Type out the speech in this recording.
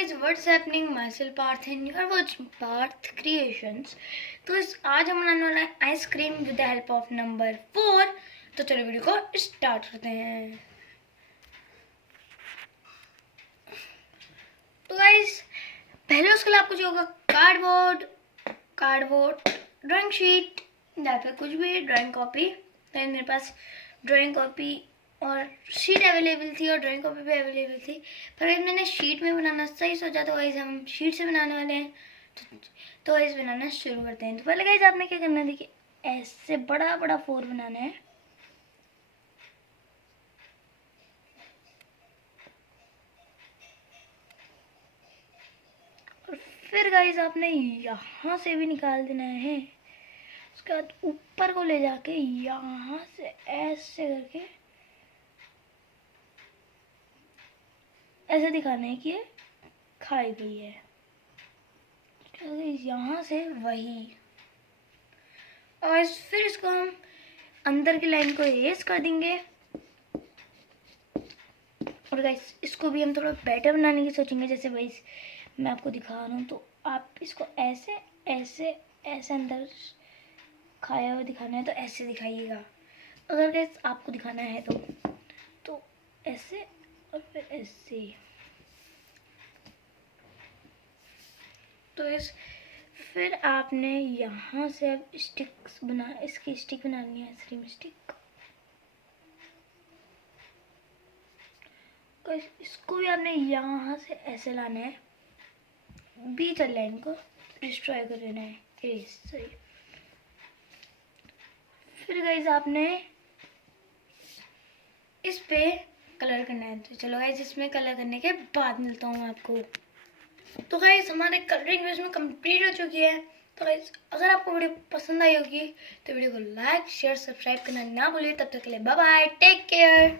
guys, what's happening? Myself Parth and you are watching Parth Creations. तो आज हम बनाने वाला है ice cream with the help of number 4। तो चलो वीडियो को स्टार्ट करते हैं। तो गाइस पहले उसके लिए आपको चाहिए होगा कार्डबोर्ड, ड्राइंग शीट या फिर कुछ भी ड्राइंग कॉपी। तो मेरे पास ड्राइंग कॉपी और शीट अवेलेबल थी और ड्राइंग कॉपी भी अवेलेबल थी, पर मैंने शीट में बनाना सही सोचा। तो गाइस हम शीट से बनाने वाले हैं, तो गाइस बनाना शुरू करते हैं। तो पहले गाइस आपने क्या करना है, देखिए ऐसे बड़ा बड़ा 4 बनाना है। और फिर गाइस आपने यहाँ से भी निकाल देना है। उसके बाद ऊपर को ले जाके यहाँ से ऐसे करके ऐसे दिखाना है कि ये खाई गई है। यहाँ से वही, और फिर इसको हम अंदर की लाइन को इरेज कर देंगे। और गाइस इसको भी हम थोड़ा बेटर बनाने की सोचेंगे। जैसे भाई मैं आपको दिखा रहा हूँ, तो आप इसको ऐसे ऐसे ऐसे अंदर खाया हुआ दिखाना है तो ऐसे दिखाइएगा। अगर गाइस आपको दिखाना है तो ऐसे और फिर ऐसे। तो फिर आपने यहाँ से अब इसकी स्टिक बनानी है, आइसक्रीम स्टिक। तो इसको भी आपने यहाँ से ऐसे लाना है, बीच लाइन को डिस्ट्रॉय कर देना है, सही। फिर गाइस आपने इस पे कलर करना है। तो चलो गाइस इसमें कलर करने के बाद मिलता हूँ आपको। तो गाइस हमारे कलरिंग इसमें कंप्लीट हो चुकी है। तो गाइस अगर आपको वीडियो पसंद आई होगी तो वीडियो को लाइक शेयर सब्सक्राइब करना ना भूलिए। तब तक के लिए बाय बाय, टेक केयर।